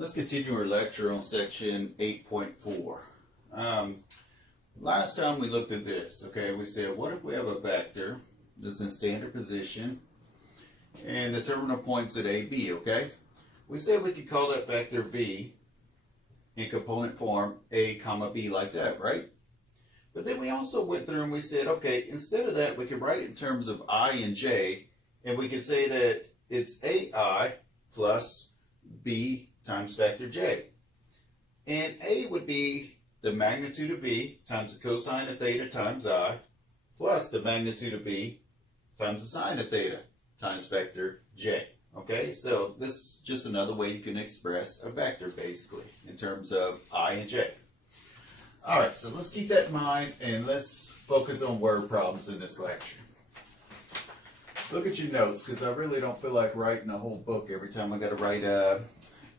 Let's continue our lecture on section 8.4. Last time we looked at this, okay, we said, what if we have a vector that's in standard position and the terminal points at A, B, okay? We said we could call that vector V in component form A, comma, B like that, right? But then we also went through and we said, okay, instead of that, we could write it in terms of I and J, and we could say that it's AI plus B times vector J. And A would be the magnitude of V times the cosine of theta times I plus the magnitude of V times the sine of theta times vector J. Okay, so this is just another way you can express a vector basically in terms of I and J. Alright, so let's keep that in mind and let's focus on word problems in this lecture. Look at your notes because I really don't feel like writing a whole book every time I got to write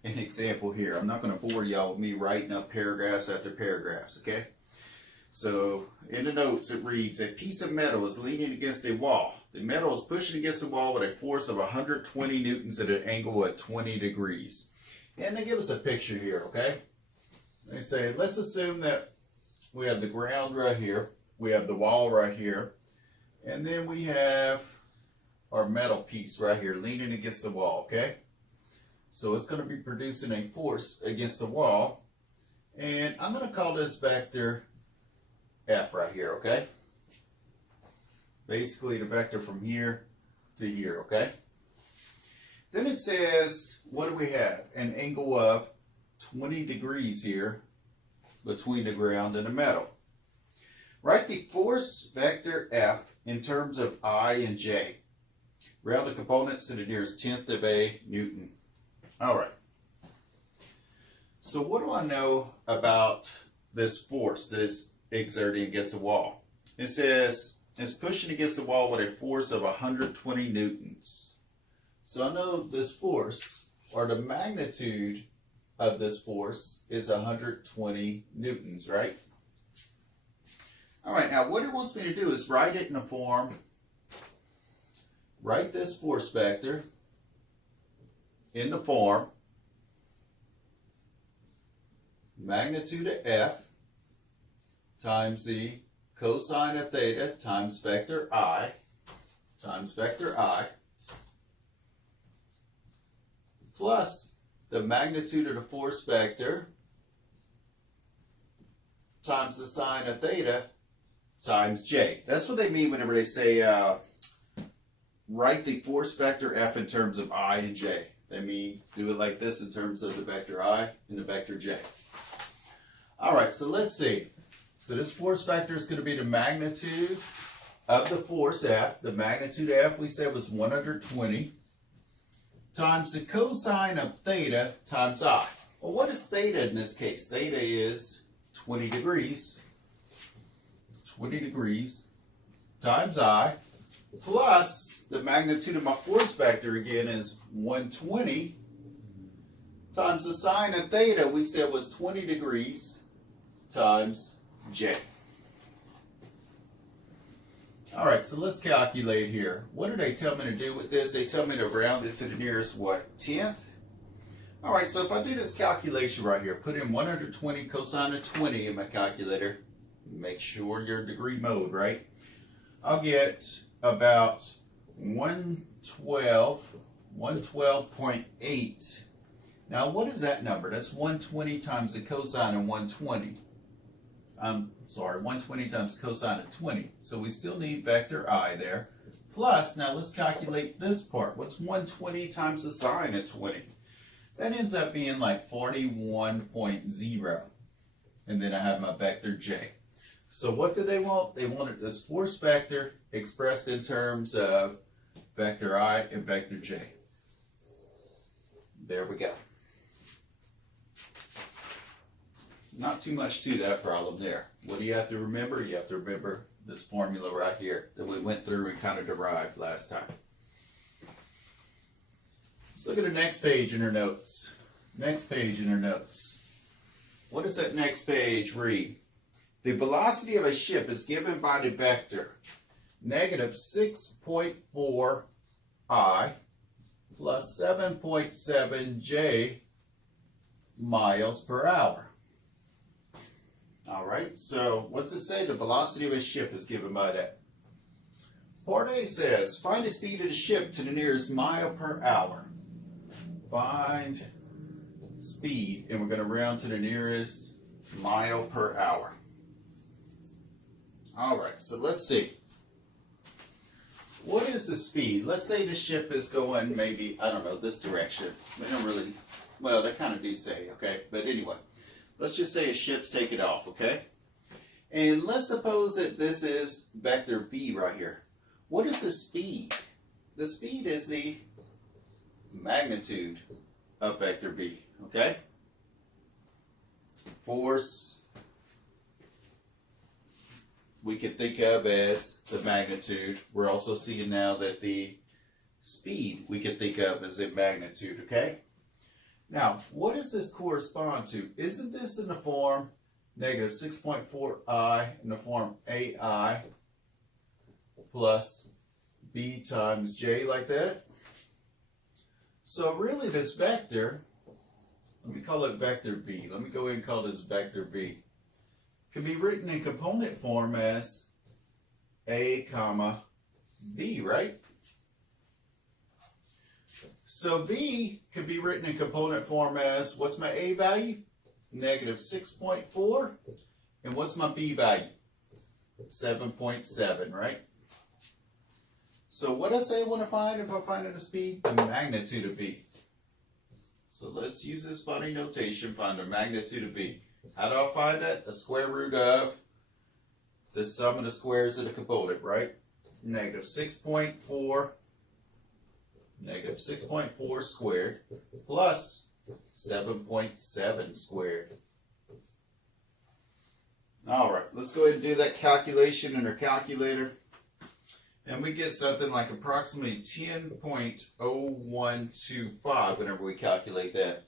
an example here. I'm not going to bore y'all with me writing up paragraphs after paragraphs, okay? So, in the notes it reads, a piece of metal is leaning against a wall. The metal is pushing against the wall with a force of 120 newtons at an angle of 20 degrees. And they give us a picture here, okay? They say, let's assume that we have the ground right here, we have the wall right here, and then we have our metal piece right here leaning against the wall, okay? So it's going to be producing a force against the wall. And I'm going to call this vector F right here, okay? Basically the vector from here to here, okay? Then it says, what do we have? An angle of 20 degrees here between the ground and the metal. Write the force vector F in terms of I and J. Round the components to the nearest tenth of a Newton. All right. So what do I know about this force that is exerting against the wall? It says it's pushing against the wall with a force of 120 newtons. So I know this force, or the magnitude of this force, is 120 newtons, right? All right, now what it wants me to do is write it in a form, write this force vector in the form magnitude of F times the cosine of theta times vector I plus the magnitude of the force vector times the sine of theta times J. That's what they mean whenever they say write the force vector F in terms of I and J. They mean do it like this in terms of the vector I and the vector J. Alright, so let's see. So this force vector is going to be the magnitude of the force F. The magnitude of F we said was 120 times the cosine of theta times I. Well, what is theta in this case? Theta is 20 degrees. 20 degrees times I plus the magnitude of my force vector again is 120 times the sine of theta we said was 20 degrees times J. Alright, so let's calculate here. What do they tell me to do with this? They tell me to round it to the nearest, what, 10th? Alright, so if I do this calculation right here, put in 120 cosine of 20 in my calculator, make sure you're in degree mode, right? I'll get about 112.8. Now, what is that number? That's 120 times the cosine of 120. 120 times cosine of 20. So we still need vector I there. Plus, now let's calculate this part. What's 120 times the sine of 20? That ends up being like 41.0. And then I have my vector J. So what did they want? They wanted this force vector expressed in terms of vector I and vector J. There we go. Not too much to that problem there. What do you have to remember? You have to remember this formula right here that we went through and kind of derived last time. Let's look at the next page in our notes. Next page in our notes. What does that next page read? The velocity of a ship is given by the vector negative 6.4 I plus 7.7 J miles per hour. All right, so what's it say? The velocity of a ship is given by that. Part A says, find the speed of the ship to the nearest mile per hour. Find speed, and we're going to round to the nearest mile per hour. All right, so let's see. What is the speed? Let's say the ship is going maybe, I don't know, this direction. They don't really, well, they kind of do say, okay? But anyway, let's just say a ship's taking off, okay? And let's suppose that this is vector v right here. What is the speed? The speed is the magnitude of vector v, okay? Force we can think of as the magnitude. We're also seeing now that the speed we can think of as a magnitude, okay? Now, what does this correspond to? Isn't this in the form negative 6.4i in the form ai plus b times j like that? So really this vector, let me call it vector v. Let me go ahead and call this vector v. Can be written in component form as a comma b, right? So v could be written in component form as, what's my a value? Negative 6.4. And what's my b value? 7.7, right? So what I say I want to find if I'm finding the speed? The magnitude of v. So let's use this funny notation, find the magnitude of v. How do I find that? The square root of the sum of the squares of the component, right? Negative 6.4 squared plus 7.7 squared. All right, let's go ahead and do that calculation in our calculator. And we get something like approximately 10.0125 whenever we calculate that.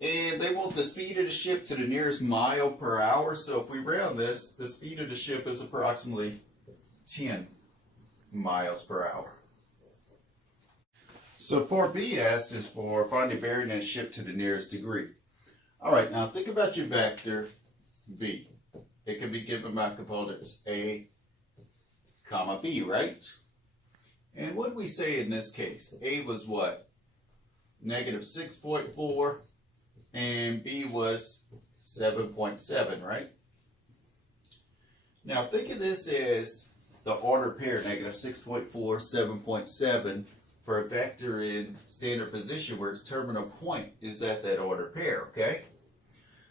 And they want the speed of the ship to the nearest mile per hour. So if we round this, the speed of the ship is approximately 10 miles per hour. So part B asks is for find the bearing of the ship to the nearest degree. All right, now think about your vector v. It can be given by components a, comma b, right? And what did we say in this case? A was what? Negative 6.4 and b was 7.7, right? Now think of this as the ordered pair, negative 6.4, 7.7, for a vector in standard position where its terminal point is at that ordered pair, okay?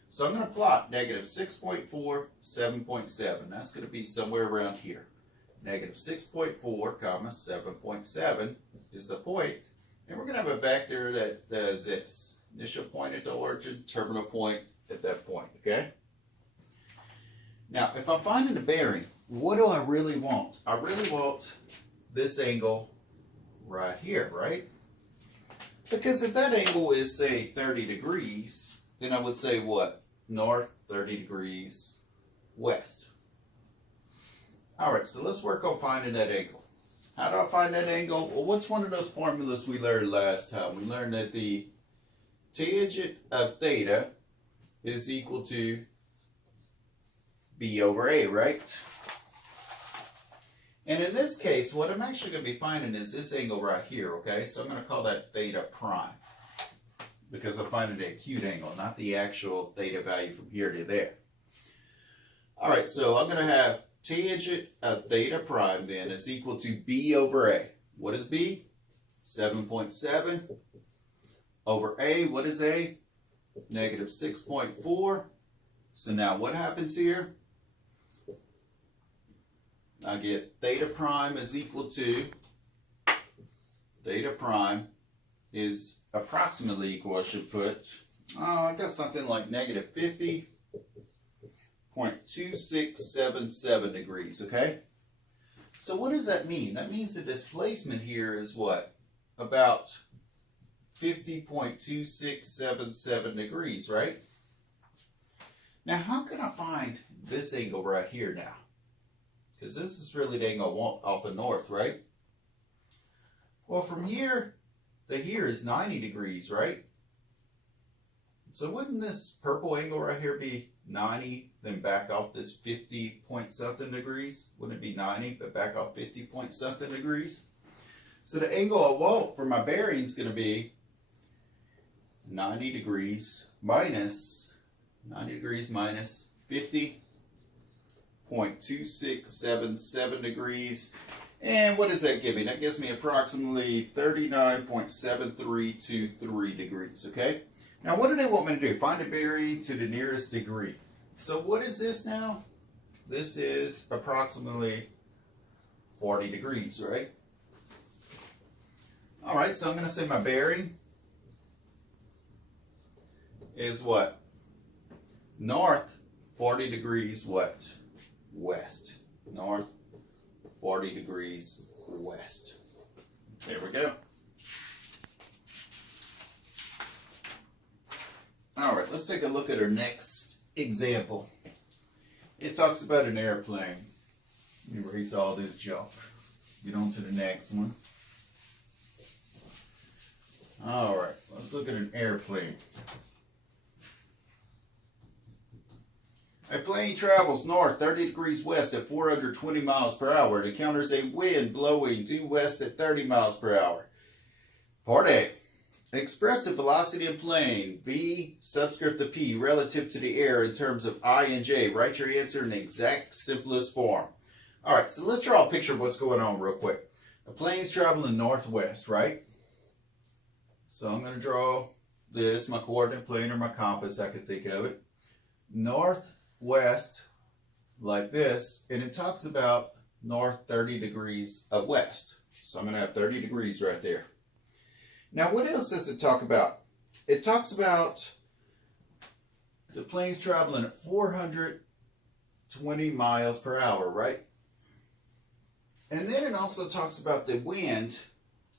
So I'm going to plot negative 6.4, 7.7. That's going to be somewhere around here. Negative 6.4, comma, 7.7 is the point. And we're going to have a vector that does this. Initial point at the origin, terminal point at that point, okay? Now, if I'm finding the bearing, what do I really want? I really want this angle right here, right? Because if that angle is, say, 30 degrees, then I would say what? North, 30 degrees, west. All right, so let's work on finding that angle. How do I find that angle? Well, what's one of those formulas we learned last time? We learned that the tangent of theta is equal to b over a, right? And in this case, what I'm actually going to be finding is this angle right here, okay? So I'm going to call that theta prime because I'm finding the acute angle, not the actual theta value from here to there. All right, so I'm going to have tangent of theta prime then is equal to b over a. What is b? 7.7 over a. What is a? Negative 6.4. So now what happens here? I get theta prime is equal to, theta prime is approximately equal, I should put, I got something like negative 50.2677 degrees, okay? So what does that mean? That means the displacement here is what? About 50.2677 degrees, right? Now how can I find this angle right here now? Because this is really the angle I want off the north, right? Well, from here to here is 90 degrees, right? So wouldn't this purple angle right here be 90, then back off this 50 point something degrees? Wouldn't it be 90, but back off 50 point something degrees? So the angle I want for my bearing is going to be 90 degrees minus 50.2677 degrees. And what does that give me? That gives me approximately 39.7323 degrees, okay? Now what do they want me to do? Find a bearing to the nearest degree. So what is this now? This is approximately 40 degrees, right? All right, so I'm going to say my bearing is what? North 40 degrees what? West. North 40 degrees west. There we go. All right, let's take a look at our next example. It talks about an airplane. Let me erase all this junk. Get on to the next one. All right, let's look at an airplane. A plane travels north 30 degrees west at 420 miles per hour. It encounters a wind blowing due west at 30 miles per hour. Part A. Express the velocity of plane V subscript to P relative to the air in terms of I and J. Write your answer in the exact simplest form. All right, so let's draw a picture of what's going on real quick. A plane's traveling northwest, right? So I'm going to draw this, my coordinate plane or my compass, I could think of it. Northwest, like this, and it talks about north 30 degrees of west. So I'm going to have 30 degrees right there. Now, what else does it talk about? It talks about the plane's traveling at 420 miles per hour, right? And then it also talks about the wind,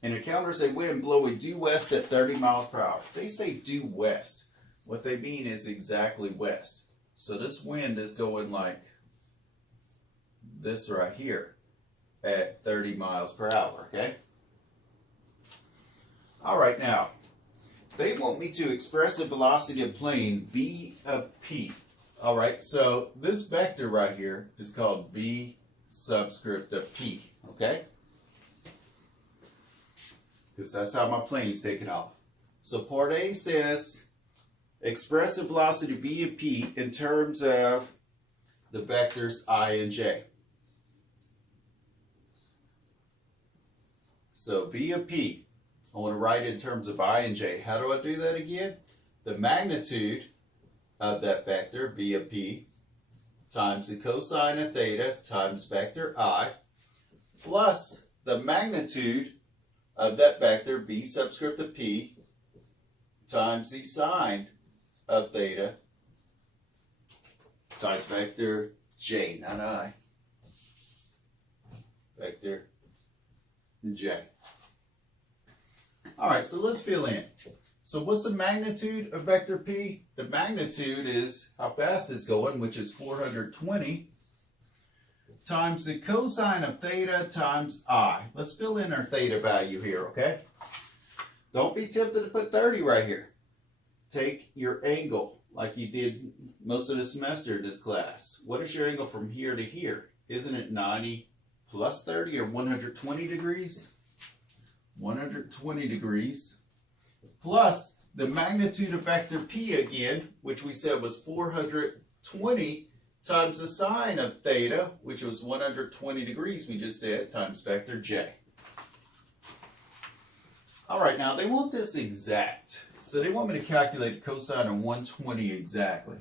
and encounters a wind blowing due west at 30 miles per hour. They say due west. What they mean is exactly west. So this wind is going like this right here at 30 miles per hour, okay? All right, now, they want me to express the velocity of plane V of P. All right, so this vector right here is called V subscript of P, okay? Because that's how my plane's taking off. So part A says, express the velocity V of P in terms of the vectors I and J. So V of P. I want to write in terms of I and J. How do I do that again? The magnitude of that vector, V of P, times the cosine of theta times vector I, plus the magnitude of that vector, V subscript of P, times the sine of theta times vector J, not I. Vector J. All right, so let's fill in. So what's the magnitude of vector P? The magnitude is how fast it's going, which is 420, times the cosine of theta times I. Let's fill in our theta value here, okay? Don't be tempted to put 30 right here. Take your angle like you did most of the semester in this class. What is your angle from here to here? Isn't it 90 plus 30 or 120 degrees? 120 degrees plus the magnitude of vector P again, which we said was 420 times the sine of theta, which was 120 degrees, we just said, times vector J. All right, now they want this exact. So they want me to calculate cosine of 120 exactly.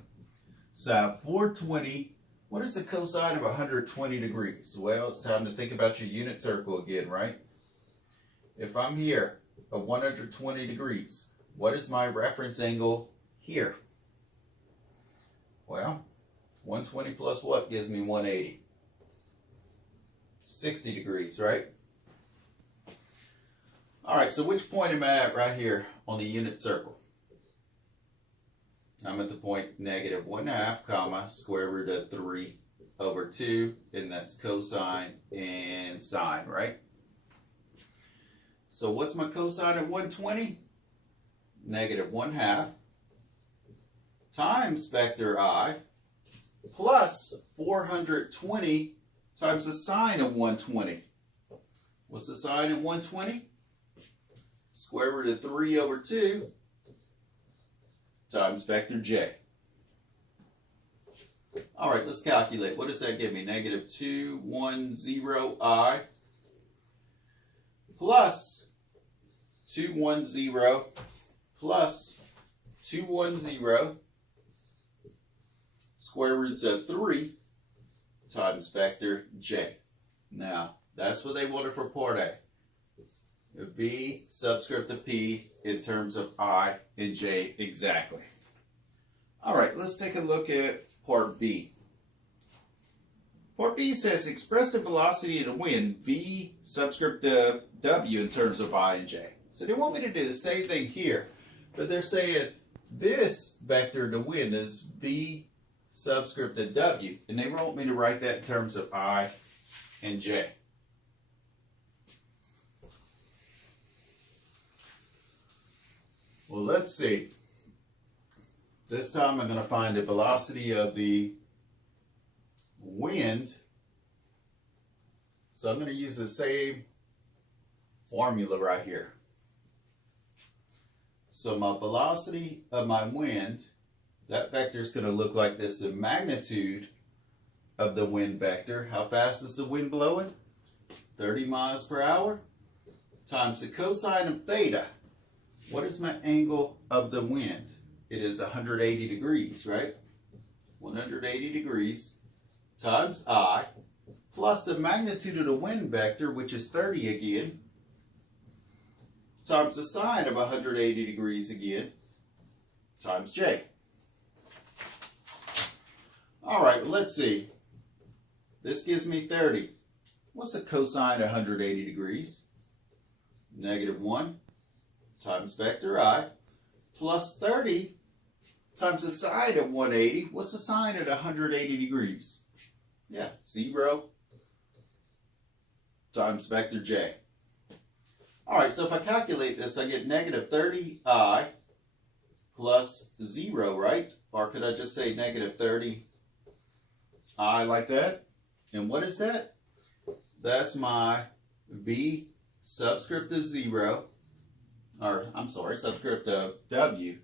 So I have 420. What is the cosine of 120 degrees? Well, it's time to think about your unit circle again, right? If I'm here at 120 degrees, what is my reference angle here? Well, 120 plus what gives me 180? 60 degrees, right? All right, so which point am I at right here on the unit circle? I'm at the point negative 1/2, comma, square root of 3 over 2, and that's cosine and sine, right? So what's my cosine of 120? Negative 1/2 times vector I plus 420 times the sine of 120. What's the sine of 120? Square root of 3 over 2 times vector j. All right, let's calculate. What does that give me? Negative 210I plus 210 plus 210 square roots of 3 times vector j. Now, that's what they wanted for part A. V subscript of P in terms of I and J exactly. All right, let's take a look at part B. Part B says express the velocity of the wind V subscript of W in terms of I and J. So they want me to do the same thing here, but they're saying this vector of the wind is V subscript of W, and they want me to write that in terms of I and J. Well, let's see. This time I'm going to find the velocity of the wind. So I'm going to use the same formula right here. So my velocity of my wind, that vector is going to look like this. The magnitude of the wind vector, how fast is the wind blowing? 30 miles per hour times the cosine of theta. What is my angle of the wind? It is 180 degrees, right? 180 degrees times I plus the magnitude of the wind vector, which is 30 again, times the sine of 180 degrees again, times J. All right, let's see. This gives me 30. What's the cosine of 180 degrees? Negative 1 times vector I plus 30 times the sine of 180. What's the sine at 180 degrees? Yeah, 0 times vector j. All right, so if I calculate this, I get negative 30I plus 0, right? Or could I just say negative 30I like that? And what is that? That's my V subscript of 0, or I'm sorry, subscript of W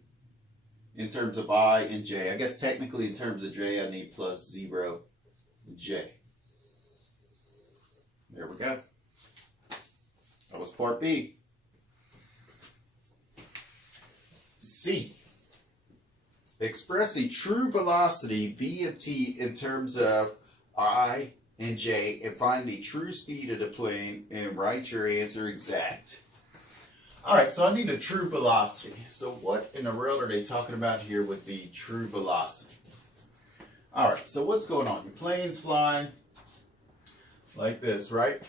in terms of I and J. I guess technically in terms of J, I need plus 0J. There we go. That was part B. C. Express the true velocity V of t in terms of I and J and find the true speed of the plane and write your answer exact. Alright, so I need a true velocity. So what in the world are they talking about here with the true velocity? Alright, so what's going on? Your plane's flying like this, right?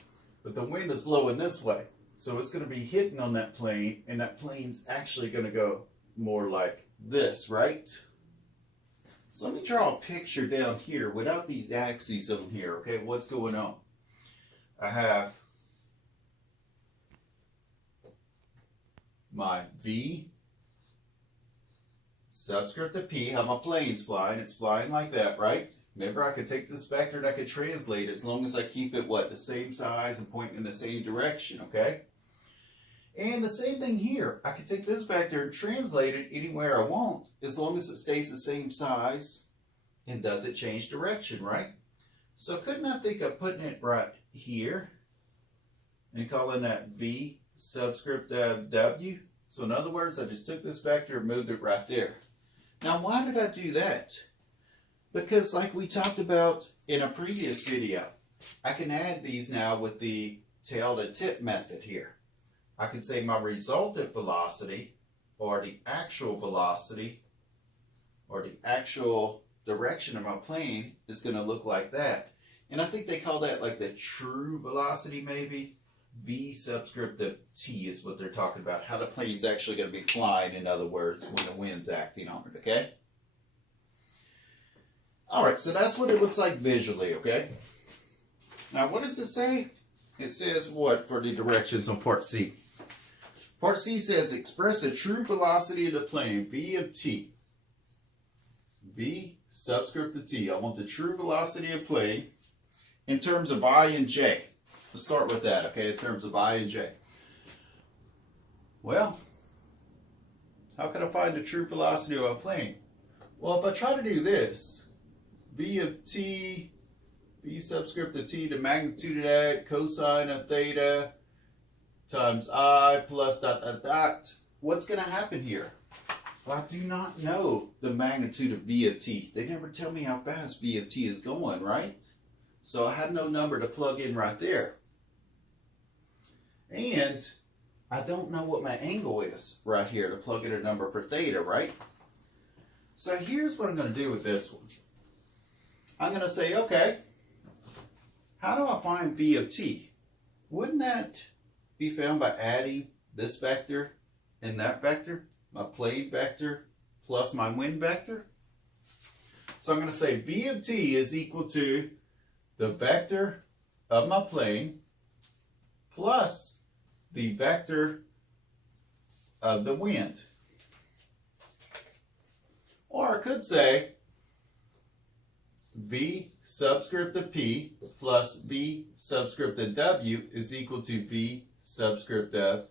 But the wind is blowing this way. So it's going to be hitting on that plane, and that plane's actually going to go more like this, right? So let me draw a picture down here without these axes on here, okay? What's going on? I have my V subscript of P, how my plane's flying. It's flying like that, right? Remember, I could take this vector and I could translate it as long as I keep it, what, the same size and pointing in the same direction, okay? And the same thing here. I could take this vector and translate it anywhere I want as long as it stays the same size and doesn't change direction, right? So couldn't I think of putting it right here and calling that V subscript of W? So in other words, I just took this vector and moved it right there. Now, why did I do that? Because like we talked about in a previous video, I can add these now with the tail to tip method here. I can say my resultant velocity, or the actual velocity, or the actual direction of my plane is going to look like that. And I think they call that like the true velocity maybe. V subscript of t is what they're talking about. How the plane's actually going to be flying, in other words, when the wind's acting on it, okay? Alright, so that's what it looks like visually, okay? Now, what does it say? It says what for the directions on part C? Part C says express the true velocity of the plane, V of t. v subscript of t. I want the true velocity of plane in terms of I and j. Let's start with that, okay, in terms of I and j. Well, how can I find the true velocity of a plane? Well, if I try to do this, v of t, v subscript of t, the magnitude of that, cosine of theta, times I plus dot dot dot, what's going to happen here? Well, I do not know the magnitude of v of t. They never tell me how fast v of t is going, right? So I have no number to plug in right there. And I don't know what my angle is right here to plug in a number for theta, right? So here's what I'm going to do with this one. I'm going to say, okay, how do I find v of t? Wouldn't that be found by adding this vector and that vector, my plane vector plus my wind vector? So I'm going to say v of t is equal to the vector of my plane plus the vector of the wind. Or I could say v subscript of p plus v subscript of w is equal to v subscript of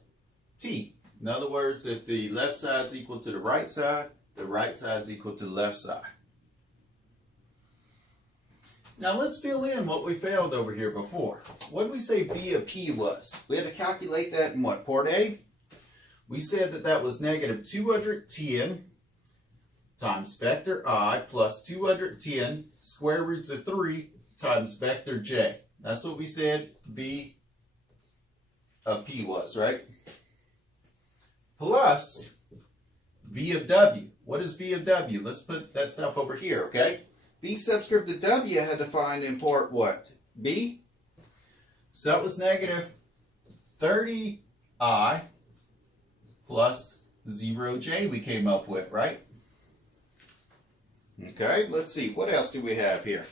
t. In other words, if the left side is equal to the right side is equal to the left side. Now let's fill in what we found over here before. What did we say v of p was? We had to calculate that in what, part A? We said that that was negative 210 times vector I plus 210 square roots of 3 times vector j. That's what we said v of p was, right? Plus v of w. What is v of w? Let's put that stuff over here, okay? V subscript of w I had to find in part what? B? So that was negative 30I plus 0j we came up with, right? Okay, let's see. What else do we have here?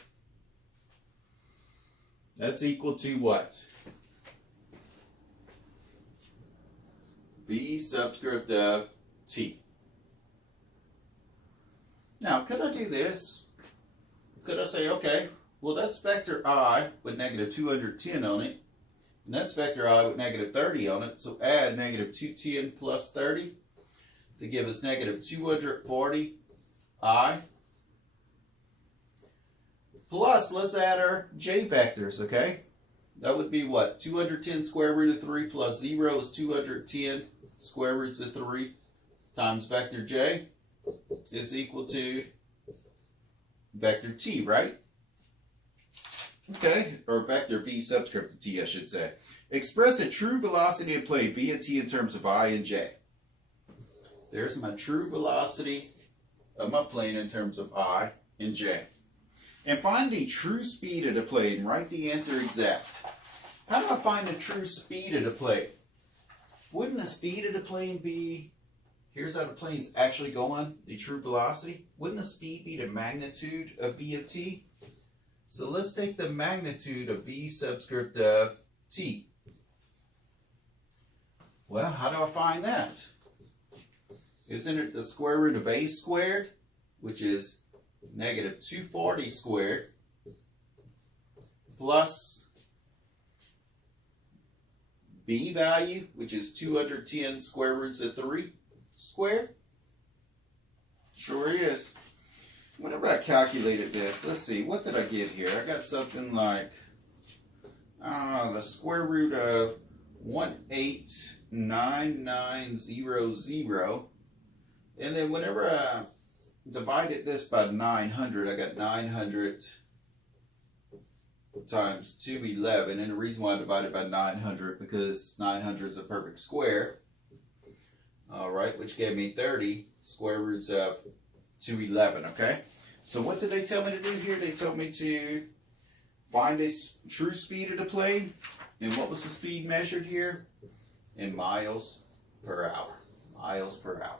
That's equal to what? V subscript of t. Now, could I do this? Could I say, okay, well, that's vector I with negative 210 on it, and that's vector I with negative 30 on it, so add negative 210 plus 30 to give us negative 240I. Plus, let's add our j vectors, okay? That would be what? 210 square root of 3 plus 0 is 210 square roots of 3 times vector j is equal to vector t, right? Okay, or vector v subscript of t, I should say. Express a true velocity of plane v of t in terms of I and j. There's my true velocity of my plane in terms of I and j. And find the true speed of the plane. Write the answer exact. How do I find the true speed of the plane? Wouldn't the speed of the plane be, here's how the plane is actually going, the true velocity? Wouldn't the speed be the magnitude of v of t? So let's take the magnitude of v subscript of t. Well, how do I find that? Isn't it the square root of a squared, which is negative 240 squared, plus b value, which is 210 square roots of 3 squared? Sure is. Whenever I calculated this, let's see, what did I get here? I got something like the square root of 189900. And then whenever I divided this by 900, I got 900 times 211. And the reason why I divided by 900, because 900 is a perfect square. All right, which gave me 30 square roots of 211, okay? So what did they tell me to do here? They told me to find a true speed of the plane. And what was the speed measured here? In miles per hour. Miles per hour.